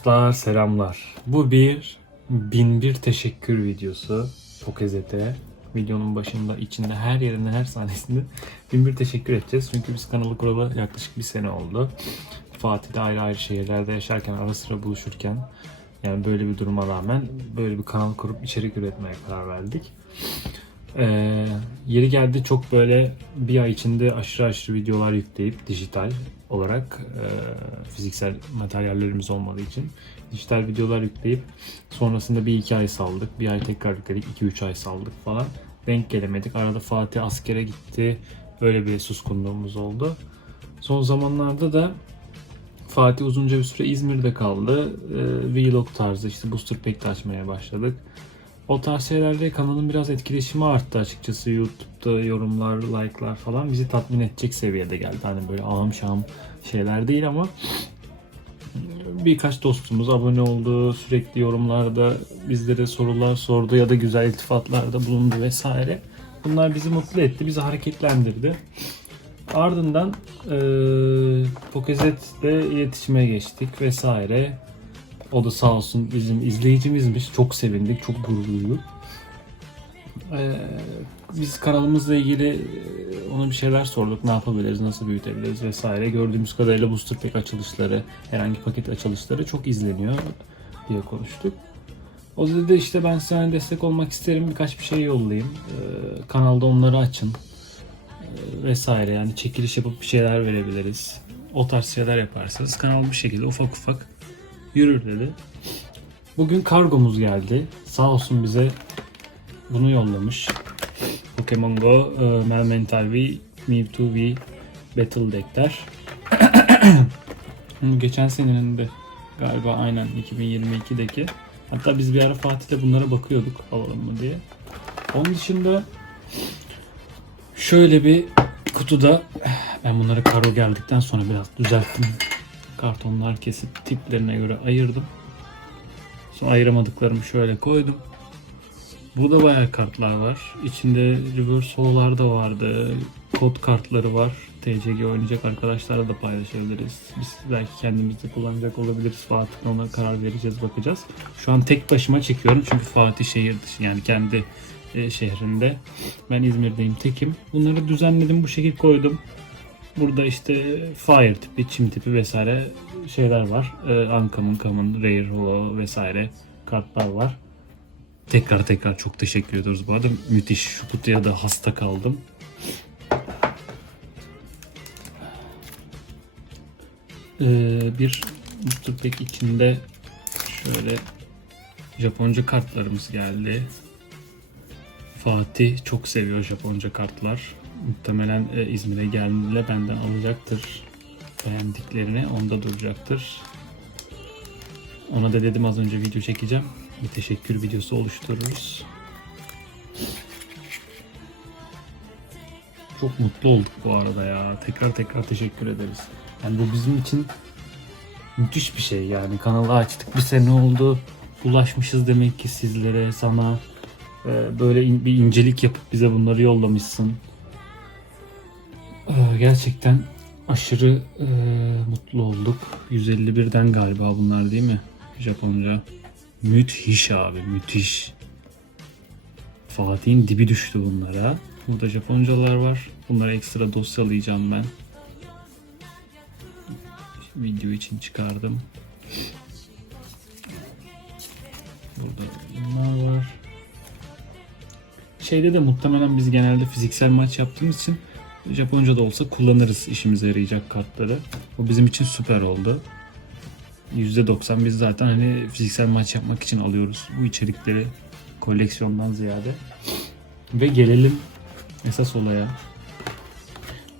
Dostlar selamlar. Bu bir bin bir teşekkür videosu. Pokezet'e. Videonun başında, içinde, her yerinde, her sahnesinde bin bir teşekkür edeceğiz. Çünkü biz kanalı kuralı yaklaşık bir sene oldu. Fatih'te ayrı ayrı şehirlerde yaşarken, ara sıra buluşurken yani böyle bir duruma rağmen böyle bir kanal kurup içerik üretmeye karar verdik. Ee, yeri geldi çok böyle bir ay içinde aşırı aşırı videolar yükleyip dijital olarak e, fiziksel materyallerimiz olmadığı için dijital videolar yükleyip sonrasında bir iki ay saldık. Bir ay tekrar yükledik. iki üç ay saldık falan. Denk gelemedik. Arada Fatih askere gitti. Böyle bir suskunluğumuz oldu. Son zamanlarda da Fatih uzunca bir süre İzmir'de kaldı. Ee, vlog tarzı işte booster pack açmaya başladık. O tarz şeylerde kanalın biraz etkileşimi arttı açıkçası. YouTube'da yorumlar, like'lar falan bizi tatmin edecek seviyede geldi. Hani böyle ağam şam şeyler değil ama birkaç dostumuz abone oldu. Sürekli yorumlarda bizlere sorular sordu ya da güzel iltifatlarda bulundu vesaire. Bunlar bizi mutlu etti, bizi hareketlendirdi. Ardından e, Pokezet'le iletişime geçtik vesaire. O da sağ olsun bizim izleyicimizmiş. Çok sevindik, çok gururluyum. Ee, biz kanalımızla ilgili e, ona bir şeyler sorduk. Ne yapabiliriz, nasıl büyütebiliriz vesaire. Gördüğümüz kadarıyla booster pack açılışları, herhangi paket açılışları çok izleniyor diye konuştuk. O dedi işte ben hani destek olmak isterim birkaç bir şey yollayayım. Ee, kanalda onları açın Ee, vesaire yani çekiliş yapıp bir şeyler verebiliriz. O tarz şeyler yaparsanız kanal bir şekilde ufak ufak yürür dedi. Bugün kargomuz geldi. Sağ olsun bize bunu yollamış. Pokemon Go, e, Melmental V, Mewtwo V Battle Deck'ler. Geçen senenin de galiba aynen 2022'deki. Hatta biz bir ara Fatih'te bunlara bakıyorduk alalım mı diye. Onun dışında şöyle bir kutuda ben bunları karo geldikten sonra biraz düzelttim. Kartonlar kesip tiplerine göre ayırdım. Sonra ayıramadıklarımı şöyle koydum. Burada bayağı kartlar var. İçinde reverse holo'lar da vardı. Kod kartları var. TCG oynayacak arkadaşlarla da paylaşabiliriz. Biz belki kendimiz de kullanacak olabiliriz. Fatih'le ona karar vereceğiz, bakacağız. Şu an tek başıma çekiyorum çünkü Fatih şehir dışı yani kendi e, şehrinde. Ben İzmir'deyim tekim. Bunları düzenledim bu şekilde koydum. Burada işte fire tipi, çim tipi vesaire şeyler var. Ee, Uncommon, Common, Rare, Holo vesaire kartlar var. Tekrar tekrar çok teşekkür ediyoruz bu arada. Müthiş. Şu kutuya da hasta kaldım. Ee, bir booster pack içinde şöyle Japonca kartlarımız geldi. Fatih çok seviyor Japonca kartlar. Muhtemelen e, İzmir'e geldiğinde benden alacaktır. Beğendiklerini onda duracaktır. Ona da dedim az önce video çekeceğim. Bir teşekkür videosu oluştururuz. Çok mutlu olduk bu arada ya. Tekrar tekrar teşekkür ederiz. Yani bu bizim için müthiş bir şey yani. Kanalı açtık bir sene oldu. Ulaşmışız demek ki sizlere, sana. Ee, Böyle bir incelik yapıp bize bunları yollamışsın. Ee, Gerçekten aşırı e, mutlu olduk. 151'den galiba bunlar değil mi? Japonca. Müthiş abi müthiş. Fatih'in dibi düştü bunlara. Burada Japoncalar var. Bunları ekstra dosyalayacağım ben. Video için çıkardım. Burada bunlar var. Şeyde de muhtemelen biz genelde fiziksel maç yaptığımız için Japonca da olsa kullanırız işimize yarayacak kartları. O bizim için süper oldu. %90 biz zaten hani fiziksel maç yapmak için alıyoruz bu içerikleri koleksiyondan ziyade. Ve gelelim esas olaya.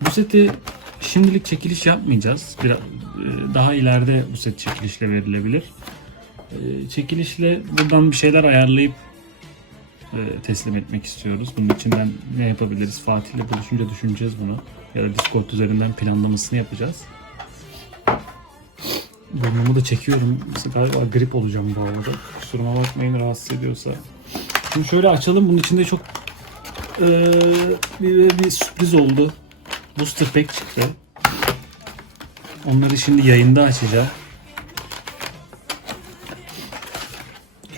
Bu seti şimdilik çekiliş yapmayacağız. Biraz e, daha ileride bu set çekilişle verilebilir. E, Çekilişle buradan bir şeyler ayarlayıp teslim etmek istiyoruz. Bunun için ben ne yapabiliriz? Fatih ile buluşunca düşüneceğiz bunu. Ya da Discord üzerinden planlamasını yapacağız. Burnumu da çekiyorum. Galiba grip olacağım bu arada. Kusuruma bakmayın rahatsız ediyorsa. Şimdi şöyle açalım. Bunun içinde çok eee, bir, bir sürpriz oldu. Booster pack çıktı. Onları şimdi yayında açacağım.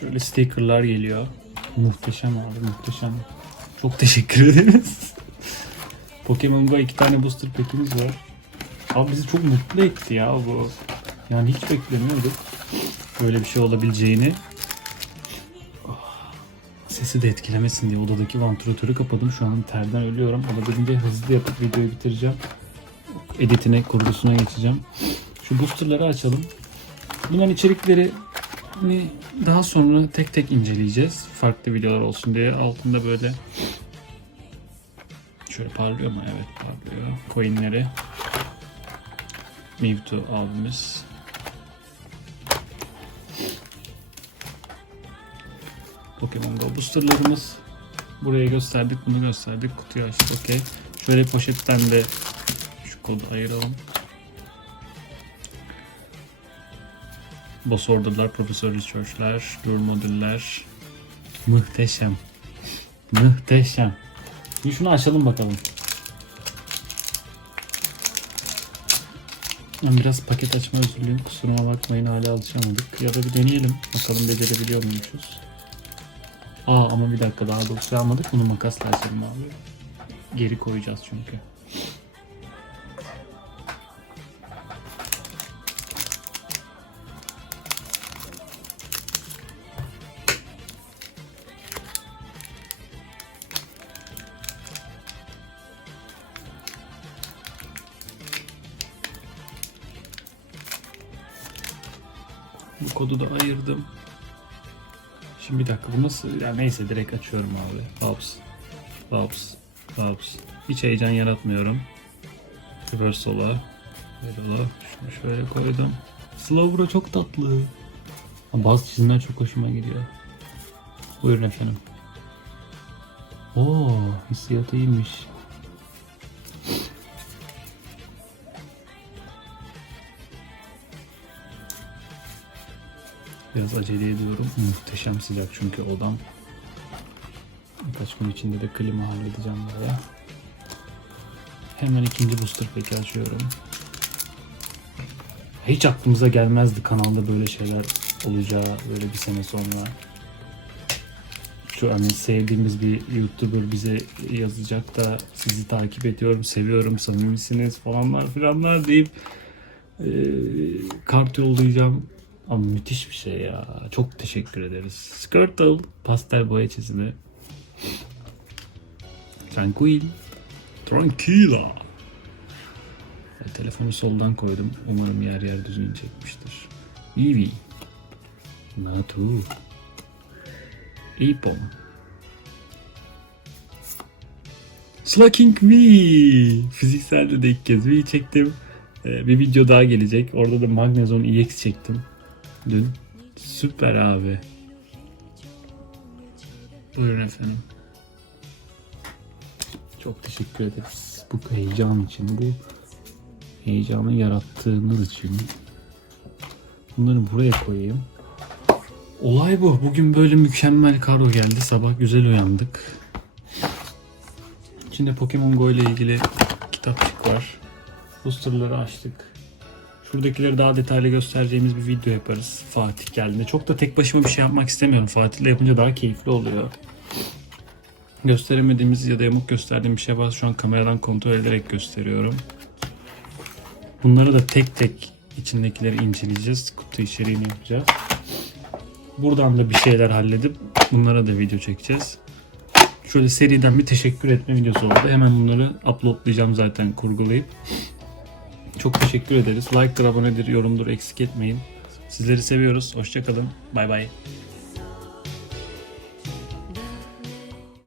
Şöyle stickerlar geliyor. Muhteşem abi muhteşem. Çok teşekkür ederiz. Pokemon Go iki tane booster pack'imiz var. Abi bizi çok mutlu etti ya bu. Yani hiç beklemiyorduk böyle bir şey olabileceğini. Ah, Sesi de etkilemesin diye odadaki vantilatörü kapadım. Şu an terden ölüyorum. Olabildiğince hızlı yapıp videoyu bitireceğim. Editine, kurgusuna geçeceğim. Şu boosterları açalım. Bunların içerikleri daha sonra tek tek inceleyeceğiz. Farklı videolar olsun diye. Altında böyle şöyle parlıyor mu? Evet parlıyor. Coinleri. Mewtwo abimiz. Pokemon Go boosterlarımız. Buraya gösterdik, bunu gösterdik. Kutuyu açtık, okey. Şöyle poşetten de şu kodu ayıralım. Boss Order'lar, Profesör Research'ler, Lure Modüller. Muhteşem. Muhteşem. Bir şunu açalım bakalım. Ben biraz paket açma özürlüyüm. Kusuruma bakmayın hala alışamadık. Ya da bir deneyelim. Bakalım becerebiliyor muymuşuz. Aa ama bir dakika daha dosya almadık. Bunu makasla açalım abi. Geri koyacağız çünkü. Bu kodu da ayırdım. Şimdi bir dakika bu nasıl? Ya neyse direkt açıyorum abi. Hops. Hops. Hops. Hiç heyecan yaratmıyorum. Reversal'a. Verola. Şunu şöyle koydum. Slowbro çok tatlı. Bazı çizimler çok hoşuma gidiyor. Buyurun efendim. Oo, hissiyat iyiymiş. Biraz acele ediyorum. Muhteşem sıcak çünkü odam. Birkaç gün içinde de klima halledeceğim böyle. Hemen ikinci booster pack'i açıyorum. Hiç aklımıza gelmezdi kanalda böyle şeyler olacağı böyle bir sene sonra. Şu hani sevdiğimiz bir YouTuber bize yazacak da sizi takip ediyorum, seviyorum, samimisiniz falanlar filanlar deyip e, kart yollayacağım. Ama müthiş bir şey ya. Çok teşekkür ederiz. Skirtle pastel boya çizimi. Tranquil. Tranquila. Ya, telefonu soldan koydum. Umarım yer yer düzgün çekmiştir. Eevee. Natu. Apom. Slacking Me. Fizikselde de ilk kez bir çektim. Ee, bir video daha gelecek. Orada da Magnezone EX çektim. Dün. Süper abi. Buyurun efendim. Çok teşekkür ederiz. Bu heyecan için, bu heyecanı yarattığınız için. Bunları buraya koyayım. Olay bu. Bugün böyle mükemmel karo geldi. Sabah güzel uyandık. İçinde Pokemon Go ile ilgili kitapçık var. Boosterları açtık. Şuradakileri daha detaylı göstereceğimiz bir video yaparız Fatih geldiğinde. Çok da tek başıma bir şey yapmak istemiyorum. Fatih'le yapınca daha keyifli oluyor. Gösteremediğimiz ya da yamuk gösterdiğim bir şey varsa şu an kameradan kontrol ederek gösteriyorum. Bunları da tek tek içindekileri inceleyeceğiz. Kutu içeriğini yapacağız. Buradan da bir şeyler halledip bunlara da video çekeceğiz. Şöyle seriden bir teşekkür etme videosu oldu. Hemen bunları uploadlayacağım zaten kurgulayıp. Çok teşekkür ederiz. Like'dır, abonedir, yorumdur eksik etmeyin. Sizleri seviyoruz. Hoşçakalın. Bay bay.